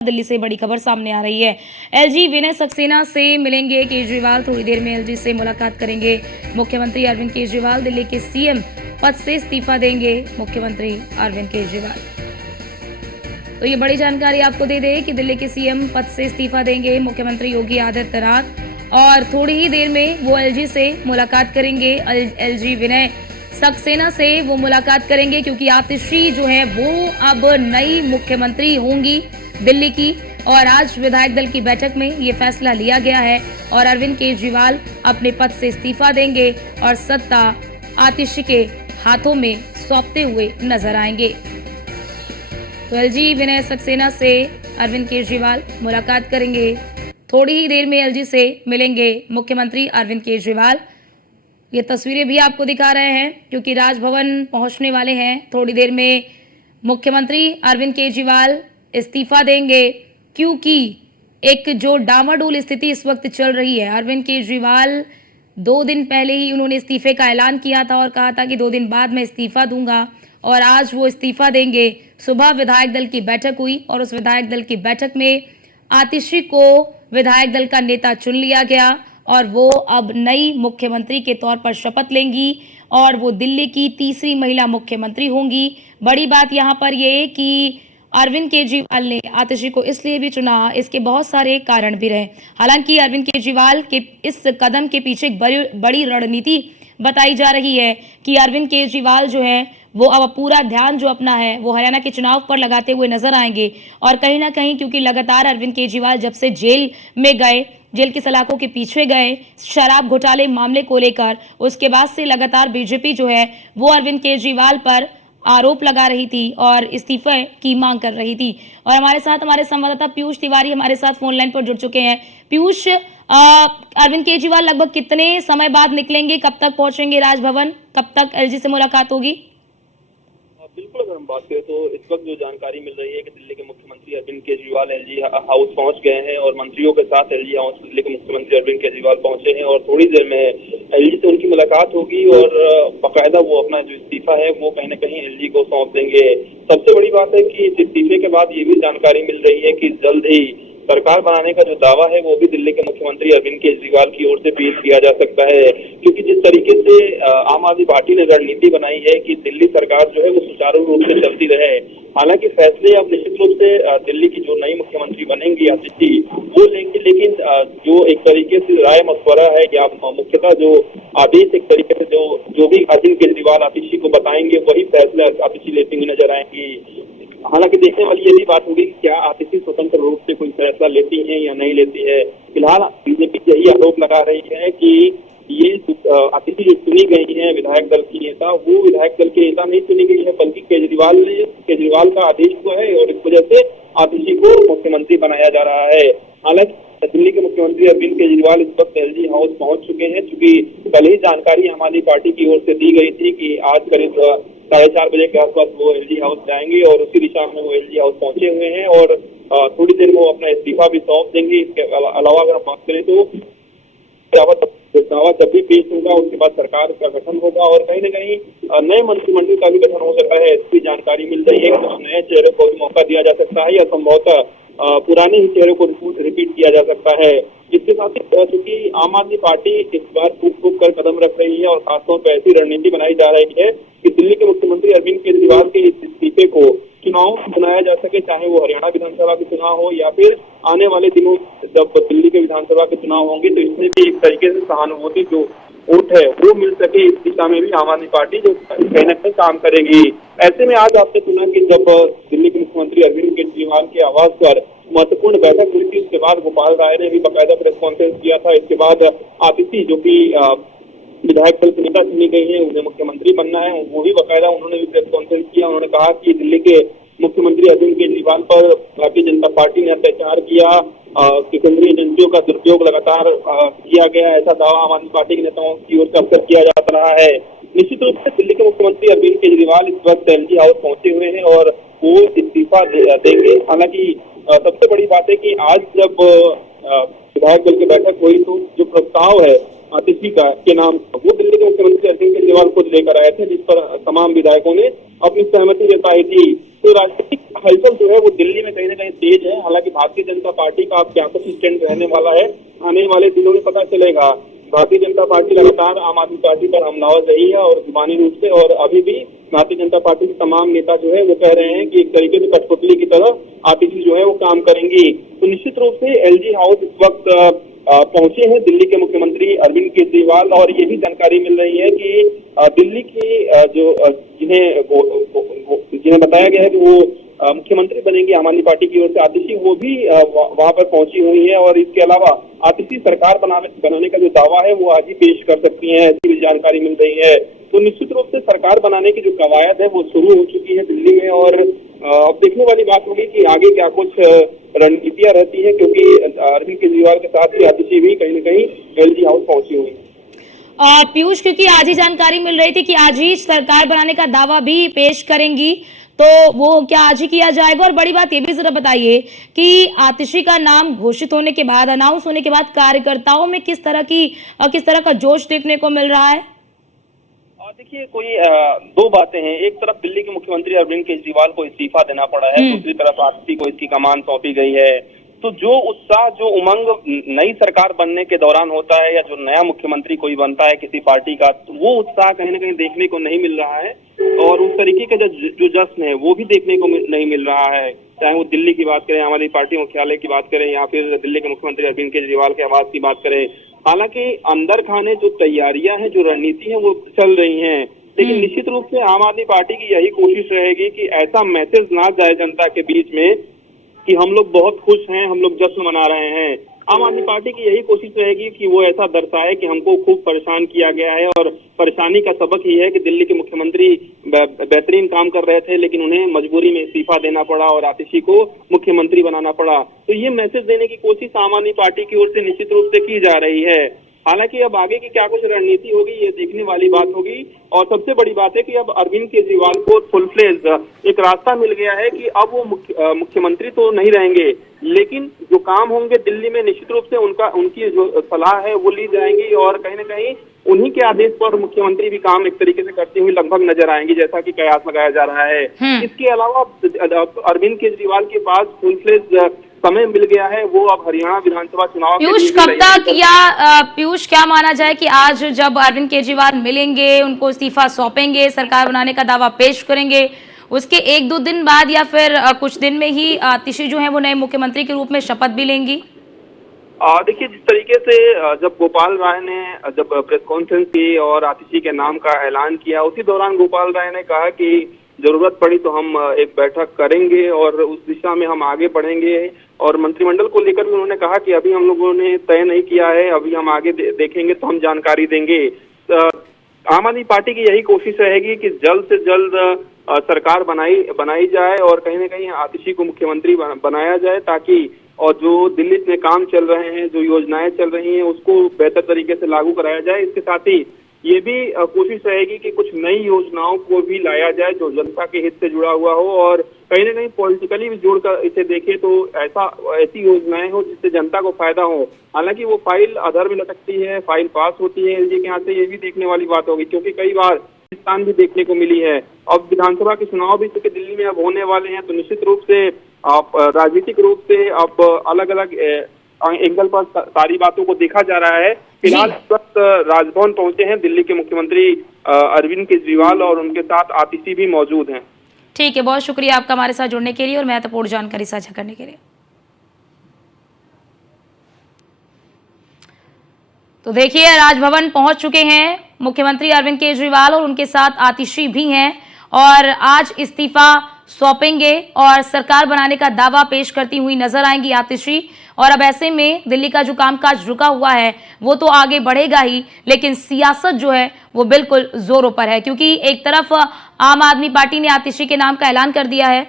दिल्ली से बड़ी खबर सामने आ रही है। एलजी विनय सक्सेना से मिलेंगे केजरीवाल, थोड़ी देर में एलजी से मुलाकात करेंगे मुख्यमंत्री अरविंद केजरीवाल। दिल्ली के सीएम पद से इस्तीफा देंगे मुख्यमंत्री अरविंद केजरीवाल। तो ये बड़ी जानकारी आपको दे दें कि दिल्ली के सीएम पद से इस्तीफा देंगे मुख्यमंत्री योगी आदित्यनाथ और थोड़ी ही देर में वो एलजी से मुलाकात करेंगे। एलजी विनय सक्सेना से वो मुलाकात करेंगे क्योंकि आतिशी जो है वो अब नई मुख्यमंत्री होंगी दिल्ली की। और आज विधायक दल की बैठक में ये फैसला लिया गया है और अरविंद केजरीवाल अपने पद से इस्तीफा देंगे और सत्ता आतिशी के हाथों में सौंपते हुए नजर आएंगे। तो एलजी विनय सक्सेना से अरविंद केजरीवाल मुलाकात करेंगे। थोड़ी ही देर में एलजी से मिलेंगे मुख्यमंत्री अरविंद केजरीवाल। ये तस्वीरें भी आपको दिखा रहे हैं क्योंकि राजभवन पहुंचने वाले हैं। थोड़ी देर में मुख्यमंत्री अरविंद केजरीवाल इस्तीफा देंगे क्योंकि एक जो डामाडोल स्थिति इस वक्त चल रही है। अरविंद केजरीवाल 2 दिन पहले ही उन्होंने इस्तीफे का ऐलान किया था और कहा था कि 2 दिन बाद मैं इस्तीफा दूंगा और आज वो इस्तीफा देंगे। सुबह विधायक दल की बैठक हुई और उस विधायक दल की बैठक में आतिशी को विधायक दल का नेता चुन लिया गया और वो अब नई मुख्यमंत्री के तौर पर शपथ लेंगी और वो दिल्ली की तीसरी महिला मुख्यमंत्री होंगी। बड़ी बात यहाँ पर ये कि अरविंद केजरीवाल ने आतिशी को इसलिए भी चुना, इसके बहुत सारे कारण भी रहे। हालांकि अरविंद केजरीवाल के इस कदम के पीछे एक बड़ी रणनीति बताई जा रही है कि अरविंद केजरीवाल जो है वो अब पूरा ध्यान जो अपना है वो हरियाणा के चुनाव पर लगाते हुए नजर आएंगे। और कहीं ना कहीं क्योंकि लगातार अरविंद केजरीवाल जब से जेल में गए, जेल की सलाखों के पीछे गए शराब घोटाले मामले को लेकर, उसके बाद से लगातार बीजेपी जो है वो अरविंद केजरीवाल पर आरोप लगा रही थी और इस्तीफे की मांग कर रही थी। और हमारे साथ हमारे संवाददाता पीयूष तिवारी हमारे साथ फोन लाइन पर जुड़ चुके हैं। पीयूष, अरविंद केजरीवाल लगभग कितने समय बाद निकलेंगे, कब तक पहुंचेंगे राजभवन, कब तक एलजी से मुलाकात होगी? बिल्कुल, अगर हम बात करें तो इस वक्त जो जानकारी मिल रही है कि दिल्ली के मुख्यमंत्री अरविंद केजरीवाल एलजी हाउस पहुंच गए हैं और मंत्रियों के साथ एलजी हाउस दिल्ली के मुख्यमंत्री अरविंद केजरीवाल पहुंचे हैं और थोड़ी देर में एलजी से उनकी मुलाकात होगी और बाकायदा वो अपना जो इस्तीफा है वो कहीं न कहीं एलजी को सौंप देंगे। सबसे बड़ी बात है कि इस इस्तीफे के बाद ये भी जानकारी मिल रही है कि जल्द ही सरकार बनाने का जो दावा है वो भी दिल्ली के मुख्यमंत्री अरविंद केजरीवाल की ओर से पेश किया जा सकता है, क्योंकि जिस तरीके से आम आदमी पार्टी ने रणनीति बनाई है कि दिल्ली सरकार जो है वो सुचारू रूप से चलती रहे। हालांकि फैसले अब निश्चित रूप से दिल्ली की जो नई मुख्यमंत्री बनेंगी आतिशी वो लेंगे, लेकिन जो एक तरीके से राय मशवरा है या मुख्यतः जो आदेश एक तरीके से जो भी अरविंद केजरीवाल आतिशी को बताएंगे वही फैसले आतिशी लेती हुई नजर आएंगी। हालांकि देखने वाली ये भी बात होगी कि क्या आतिशी स्वतंत्र रूप से कोई फैसला लेती है या नहीं लेती है। फिलहाल बीजेपी यही आरोप लगा रही है कि ये आतिशी जो चुनी गई है विधायक दल की नेता, वो विधायक दल की नेता नहीं चुनी गई है बल्कि केजरीवाल का आदेश हुआ है और इस वजह से आतिशी को मुख्यमंत्री बनाया जा रहा है। हालांकि दिल्ली के मुख्यमंत्री अरविंद केजरीवाल इस वक्त एलजी हाउस पहुंच चुके हैं, चूंकि कल ही जानकारी आम आदमी पार्टी की ओर से दी गई थी कि आज करीब 4:30 बजे के आसपास वो एलजी हाउस जाएंगे और उसी दिशा में वो एलजी हाउस पहुंचे हुए हैं और थोड़ी देर में वो अपना इस्तीफा भी सौंप देंगे। इसके अलावा अगर हम बात करें तो दावा जब भी पेश होगा उसके बाद सरकार का गठन होगा और कहीं न कहीं नए मंत्रिमंडल का भी गठन हो सकता है। इसकी जानकारी मिल रही है कि कुछ नए चेहरों को भी मौका दिया जा सकता है या संभवतः पुराने ही चेहरों को रिपीट किया जा सकता है। इसके साथ ही चूंकि आम आदमी पार्टी इस बार फूक कर कदम रख रही है और खासतौर पर ऐसी रणनीति बनाई जा रही है कि दिल्ली के मुख्यमंत्री अरविंद केजरीवाल के इस इस्तीफे को चुनाव बनाया जा सके, चाहे वो हरियाणा विधानसभा के चुनाव हो या फिर आने वाले दिनों जब दिल्ली के विधानसभा के चुनाव होंगे तो इसमें भी एक तरीके से सहानुभूति जो वोट है वो मिल सके। इस दिशा में भी आम आदमी पार्टी जो कहीं न कहीं काम करेगी। ऐसे में आज आपने सुना कि जब दिल्ली के मुख्यमंत्री अरविंद केजरीवाल के आवास पर महत्वपूर्ण बैठक हुई थी, उसके बाद गोपाल राय ने भी बाकायदा प्रेस कॉन्फ्रेंस किया था। इसके बाद आतिशी जो कि विधायक दल की नेता चुनी गई है, उन्हें मुख्यमंत्री बनना है, वो भी बाकायदा उन्होंने भी प्रेस कॉन्फ्रेंस किया। उन्होंने कहा कि दिल्ली के मुख्यमंत्री अरविंद केजरीवाल पर भारतीय जनता पार्टी ने अत्याचार किया, कि केंद्रीय एजेंसियों का दुरुपयोग लगातार किया गया, ऐसा दावा आम आदमी पार्टी के नेताओं की ओर से अक्सर किया जाता रहा है। निश्चित रूप से दिल्ली के मुख्यमंत्री अरविंद केजरीवाल इस वक्त एलजी हाउस पहुंचे हुए हैं और वो इस्तीफा देंगे। हालांकि सबसे बड़ी बात है कि आज जब विधायक दल की बैठक हुई तो जो प्रस्ताव है आतिशी का के नाम वो दिल्ली के मुख्यमंत्री अरविंद केजरीवाल खुद लेकर आए थे, जिस पर तमाम विधायकों ने अपनी सहमति जताई थी। तो राजनीतिक हलचल जो है वो दिल्ली में कहीं ना कहीं तेज है। हालांकि भारतीय जनता पार्टी का अब क्या कुछ स्टैंड रहने वाला है, आने वाले दिनों में पता चलेगा। भारतीय जनता पार्टी लगातार आम आदमी पार्टी पर हमलावर रही है और जुबानी रूप से, और अभी भी भारतीय जनता पार्टी के तमाम नेता जो है वो कह रहे हैं कि एक तरीके से कठपुतली की तरह आतिशी जो है वो काम करेंगी। तो निश्चित रूप से एलजी हाउस इस वक्त पहुंचे हैं दिल्ली के मुख्यमंत्री अरविंद केजरीवाल, और ये भी जानकारी मिल रही है कि दिल्ली की जिन्हें बताया गया है कि वो मुख्यमंत्री बनेंगे आम आदमी पार्टी की ओर से आतिशी, वो भी वहां पर पहुंची हुई है। और इसके अलावा आतिशी सरकार बनाने का जो दावा है वो आज ही पेश कर सकती है, ऐसी भी जानकारी मिल रही है। तो निश्चित रूप से सरकार बनाने की जो कवायद है वो शुरू हो चुकी है दिल्ली में, और अब देखने वाली बात होगी कि आगे क्या कुछ रणनीतियां रहती है, क्योंकि अरविंद केजरीवाल के साथ ही आतिशी भी कहीं न कहीं एलजी हाउस पहुंची हुई है। पीयूष, क्योंकि आज ही जानकारी मिल रही थी कि आज ही सरकार बनाने का दावा भी पेश करेंगी, तो वो क्या आज ही किया जाएगा? और बड़ी बात ये भी जरा बताइए कि आतिशी का नाम घोषित होने के बाद, अनाउंस होने के बाद कार्यकर्ताओं में किस तरह का जोश देखने को मिल रहा है? देखिए, कोई दो बातें हैं। एक तरफ दिल्ली के मुख्यमंत्री अरविंद केजरीवाल को इस्तीफा देना पड़ा है, दूसरी तरफ आतिशी को इसकी कमान सौंपी गई है। तो जो उत्साह, जो उमंग नई सरकार बनने के दौरान होता है, या जो नया मुख्यमंत्री कोई बनता है किसी पार्टी का, तो वो उत्साह कहीं ना कहीं देखने को नहीं मिल रहा है, और उस तरीके का जो जश्न है वो भी देखने को नहीं मिल रहा है। चाहे वो दिल्ली की बात करें, आम आदमी पार्टी मुख्यालय की बात करें, या फिर दिल्ली के मुख्यमंत्री अरविंद केजरीवाल के आवास की बात करें। हालांकि अंदर खाने जो तैयारियां हैं, जो रणनीति है, वो चल रही हैं, लेकिन निश्चित रूप से आम आदमी पार्टी की यही कोशिश रहेगी कि ऐसा मैसेज ना जाए जनता के बीच में कि हम लोग बहुत खुश हैं, हम लोग जश्न मना रहे हैं। आम आदमी पार्टी की यही कोशिश रहेगी कि वो ऐसा दर्शाए कि हमको खूब परेशान किया गया है, और परेशानी का सबक ही है कि दिल्ली के मुख्यमंत्री बेहतरीन काम कर रहे थे, लेकिन उन्हें मजबूरी में इस्तीफा देना पड़ा और आतिशी को मुख्यमंत्री बनाना पड़ा। तो ये मैसेज देने की कोशिश आम आदमी पार्टी की ओर से निश्चित रूप से की जा रही है। हालांकि अब आगे की क्या कुछ रणनीति होगी, ये देखने वाली बात होगी। और सबसे बड़ी बात है कि अब अरविंद केजरीवाल को फुल फ्लेज एक रास्ता मिल गया है कि अब वो मुख्यमंत्री तो नहीं रहेंगे, लेकिन जो काम होंगे दिल्ली में निश्चित रूप से उनकी जो सलाह है वो ली जाएंगी, और कहीं ना कहीं उन्हीं के आदेश पर मुख्यमंत्री भी काम एक तरीके से करती हुई लगभग नजर आएंगी, जैसा कि कयास लगाया जा रहा है। इसके अलावा अरविंद केजरीवाल के पास फुल फ्लेज समय मिल गया है, वो अब हरियाणा विधानसभा चुनाव पीयूष, कब तक, या पीयूष क्या माना जाए कि आज जब अरविंद केजरीवाल मिलेंगे, उनको इस्तीफा सौंपेंगे, सरकार बनाने का दावा पेश करेंगे, उसके 1-2 दिन बाद या फिर कुछ दिन में ही आतिशी जो है वो नए मुख्यमंत्री के रूप में शपथ भी लेंगी? देखिए, जिस तरीके से जब गोपाल राय ने जब प्रेस कॉन्फ्रेंस की और आतिशी के नाम का ऐलान किया, उसी दौरान गोपाल राय ने कहा कि जरूरत पड़ी तो हम एक बैठक करेंगे और उस दिशा में हम आगे बढ़ेंगे। और मंत्रिमंडल को लेकर भी उन्होंने कहा कि अभी हम लोगों ने तय नहीं किया है, अभी हम आगे देखेंगे तो हम जानकारी देंगे। आम आदमी पार्टी की यही कोशिश रहेगी कि जल्द से जल्द सरकार बनाई जाए और कहीं ना कहीं आतिशी को मुख्यमंत्री बनाया जाए, ताकि और जो दिल्ली में काम चल रहे हैं, जो योजनाएं चल रही हैं, उसको बेहतर तरीके से लागू कराया जाए। इसके साथ ही ये भी कोशिश रहेगी कि कुछ नई योजनाओं को भी लाया जाए जो जनता के हित से जुड़ा हुआ हो, और कहीं ना कहीं पॉलिटिकली भी जोड़कर इसे देखे तो ऐसी योजनाएं हो जिससे जनता को फायदा हो। हालांकि वो फाइल अधर में लटकती है, फाइल पास होती है एलजी के यहाँ से, ये भी देखने वाली बात होगी, क्योंकि कई बार पाकिस्तान भी देखने को मिली है। अब विधानसभा के चुनाव भी चूंकि दिल्ली में अब होने वाले हैं, तो निश्चित रूप से आप राजनीतिक रूप से अब अलग अलग एंगल पर सारी बातों को देखा जा रहा है। फिलहाल इस वक्त राजभवन पहुंचे हैं दिल्ली के मुख्यमंत्री अरविंद केजरीवाल, और उनके साथ आतिशी भी मौजूद हैं। ठीक है, बहुत शुक्रिया आपका हमारे साथ जुड़ने के लिए और महत्वपूर्ण जानकारी साझा करने के लिए। तो देखिए, राजभवन पहुंच चुके हैं मुख्यमंत्री अरविंद केजरीवाल और उनके साथ आतिशी भी हैं, और आज इस्तीफा सौंपेंगे और सरकार बनाने का दावा पेश करती हुई नजर आएंगी आतिशी। और अब ऐसे में दिल्ली का जो कामकाज रुका हुआ है वो तो आगे बढ़ेगा ही, लेकिन सियासत जो है वो बिल्कुल जोरों पर है, क्योंकि एक तरफ आम आदमी पार्टी ने आतिशी के नाम का ऐलान कर दिया है,